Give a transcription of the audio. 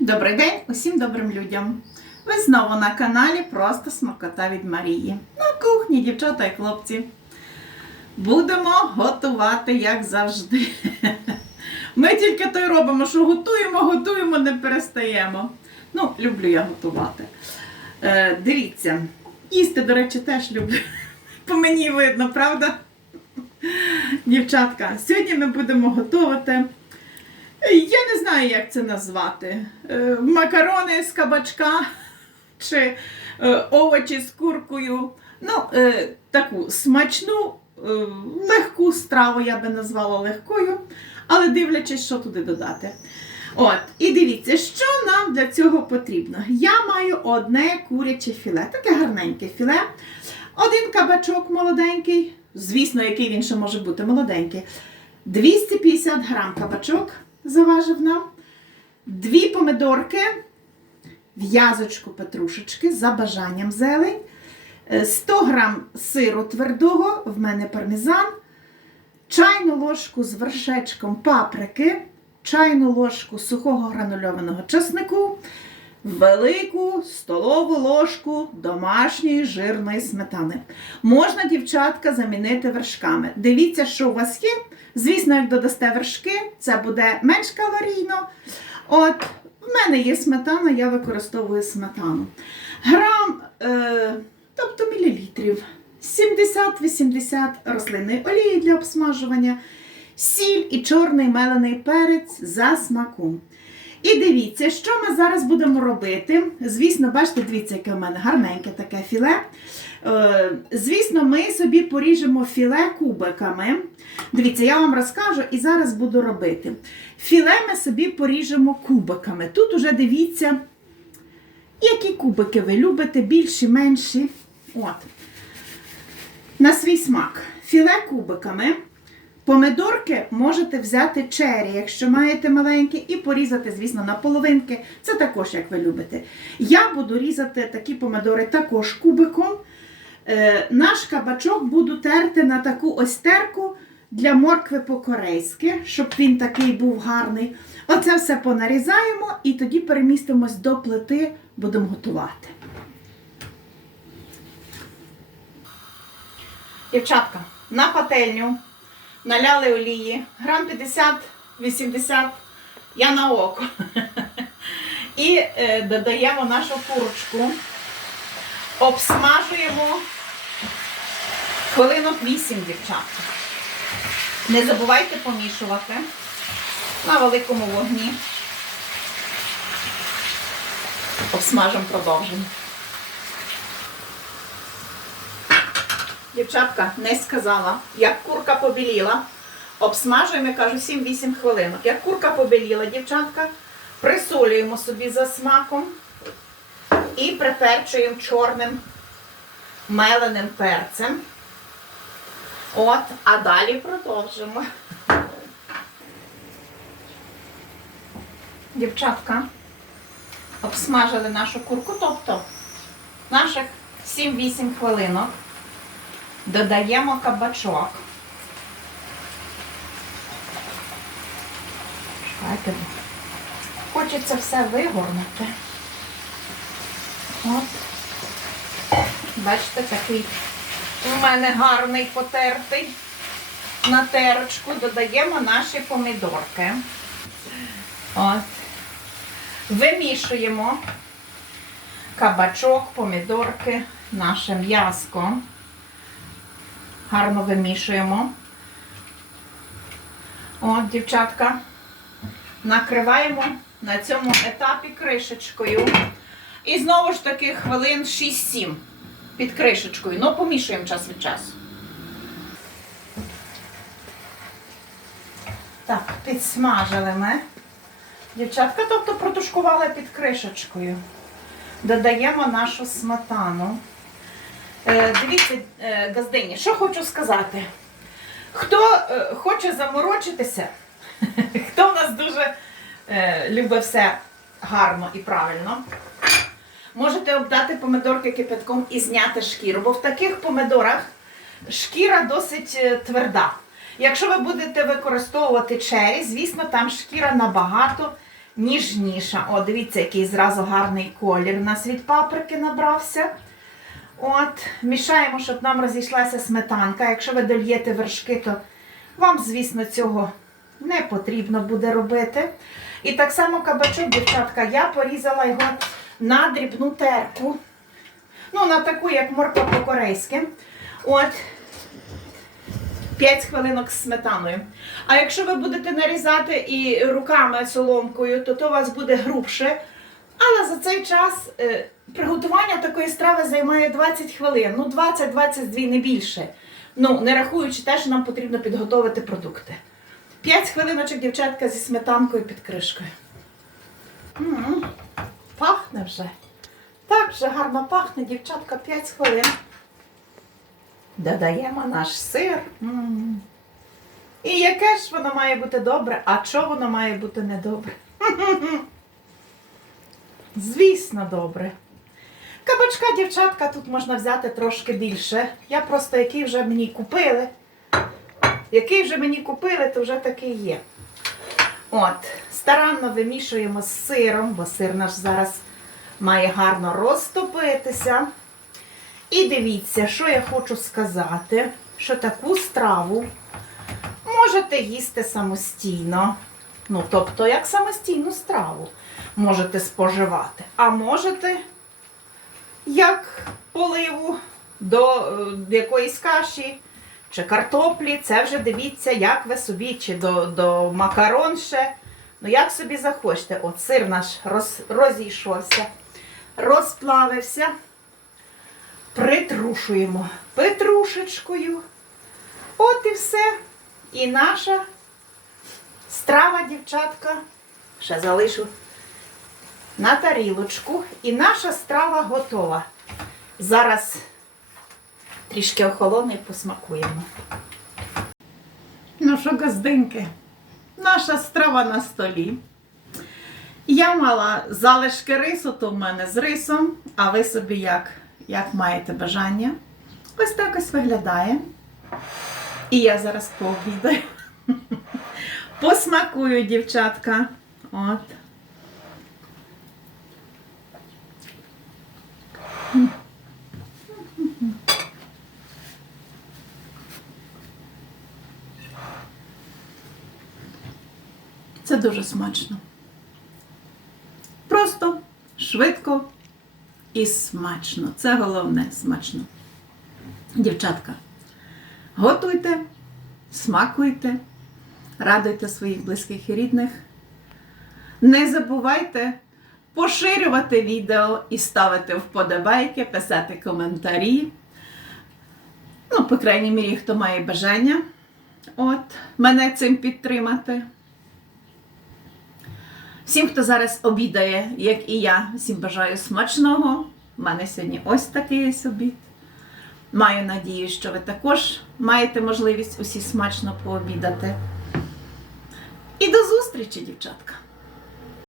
Добрий день усім добрим людям. Ви знову на каналі Просто Смакота від Марії. На кухні, дівчата і хлопці. Будемо готувати, як завжди. Ми тільки то й робимо, що готуємо, готуємо, не перестаємо. Ну, люблю я готувати. Е, дивіться, їсти, до речі, теж люблю. По мені видно, правда? Дівчатка, сьогодні ми будемо готувати. Знаю, як це назвати. Е, Макарони з кабачка чи е, овочі з куркою. Ну, е, таку смачну, легку страву я би назвала легкою, але дивлячись, що туди додати. От, і дивіться, що нам для цього потрібно. Я маю одне куряче філе, таке гарненьке філе. Один кабачок молоденький, звісно, який він ще може бути молоденький. 250 грам кабачок заважив нам. Дві помидорки, в'язочку петрушечки за бажанням зелень, е, 100 грам сиру твердого, в мене пармезан, чайну ложку з вершечком паприки, чайну ложку сухого гранульованого чеснику, велику столову ложку домашньої жирної сметани. Можна, дівчатка, замінити вершками. Дивіться, що у вас є. Звісно, як додасте вершки, це буде менш калорійно. От, в мене є сметана, я використовую сметану. Грам, е, тобто мілілітрів, 70-80 рослинної олії для обсмажування, сіль і чорний мелений перець за смаком. І дивіться, що ми зараз будемо робити. Звісно, бачите, дивіться, яке в мене гарненьке таке філе. Е, Звісно, ми собі поріжемо філе кубиками. Дивіться, я вам розкажу і зараз буду робити. Філе ми собі поріжемо кубиками. Тут уже дивіться, які кубики ви любите, більші, менші. От. На свій смак. Філе кубиками. Помидорки можете взяти чері, якщо маєте маленькі, і порізати, звісно, на половинки. Це також, як ви любите. Я буду різати такі помидори також кубиком. Е, наш кабачок буду терти на таку ось терку для моркви по-корейськи, щоб він такий був гарний. Оце все понарізаємо і тоді перемістимось до плити, будемо готувати. Дівчатка, на пательню наляли олії, грам 50-80, я на око. І е, додаємо нашу курочку, обсмажуємо хвилинок 8, дівчатка. Не забувайте помішувати на великому вогні. Обсмажимо продовжимо. Дівчатка не сказала, як курка побіліла. Обсмажуємо, я кажу, 7-8 хвилинок. Як курка побіліла, дівчатка, присолюємо собі за смаком і приперчуємо чорним меленим перцем. От, а далі продовжимо. Дівчатка, обсмажили нашу курку, тобто наших 7-8 хвилинок. Додаємо кабачок. Чекайте, хочеться все вигорнути. От. Бачите, такий у мене гарний потертий. На терочку додаємо наші помідорки. От. Вимішуємо кабачок, помідорки, наше м'яско. Гарно вимішуємо. От, дівчатка, накриваємо на цьому етапі кришечкою. І знову ж таки хвилин 6-7 під кришечкою. Ну, помішуємо час від часу. Так, підсмажили ми. Дівчатка, тобто протушкували під кришечкою. Додаємо нашу сметану. Е, дивіться, е, газдині, що хочу сказати. Хто е, хоче заморочитися, хто в нас дуже любить все гарно і правильно, можете обдати помидорки кипятком і зняти шкіру, бо в таких помидорах шкіра досить тверда. Якщо ви будете використовувати чері, звісно, там шкіра набагато ніжніша. О, дивіться, який зразу гарний колір у нас від паприки набрався. От, мішаємо, щоб нам розійшлася сметанка. Якщо ви дольєте вершки, то вам, звісно, цього не потрібно буде робити. І так само кабачок, дівчатка, я порізала його на дрібну терку. Ну, на таку, як морква по-корейськи. От. 5 хвилинок з сметаною. А якщо ви будете нарізати і руками соломкою, то то у вас буде грубше. Але за цей час е, приготування такої страви займає 20 хвилин. Ну, 20-22 не більше. Ну, не рахуючи те, що нам потрібно підготовити продукти. 5 хвилиночок, дівчатка, зі сметанкою під кришкою. М, Пахне вже. Так вже гарно пахне, дівчатка, 5 хвилин. Додаємо наш сир. М. І яке ж воно має бути добре, а що воно має бути недобре? Звісно, добре. Кабачка, дівчатка, тут можна взяти трошки більше. Я просто який вже мені купили. Який вже мені купили, то вже такий є. От, старанно вимішуємо з сиром, бо сир наш зараз має гарно розтопитися. І дивіться, що я хочу сказати, що таку страву можете їсти самостійно. Ну, тобто, як самостійну страву можете споживати. А можете як поливу до е, якоїсь каші чи картоплі. Це вже дивіться, як ви собі, чи до, до макарон ще. Ну, як собі захочете. От сир наш роз, розійшовся, розплавився. Притрушуємо петрушечкою. От і все. І наша страва, дівчатка, ще залишу на тарілочку. І наша страва готова. Зараз трішки охолоне і посмакуємо. Ну що, газдинки, наша страва на столі. Я мала залишки рису, то в мене з рисом, а ви собі як, як маєте бажання. Ось так ось виглядає. І я зараз пообідаю. Посмакую, дівчатка. От. Це дуже смачно. Просто швидко і смачно. Це головне смачно. Дівчатка, готуйте, смакуйте, радуйте своїх близьких і рідних. Не забувайте поширювати відео і ставити вподобайки, писати коментарі. Ну, по крайній мірі, хто має бажання от, мене цим підтримати. Всім, хто зараз обідає, як і я, всім бажаю смачного. У мене сьогодні ось такий обід. Маю надію, що ви також маєте можливість усі смачно пообідати. І до зустрічі, дівчатка!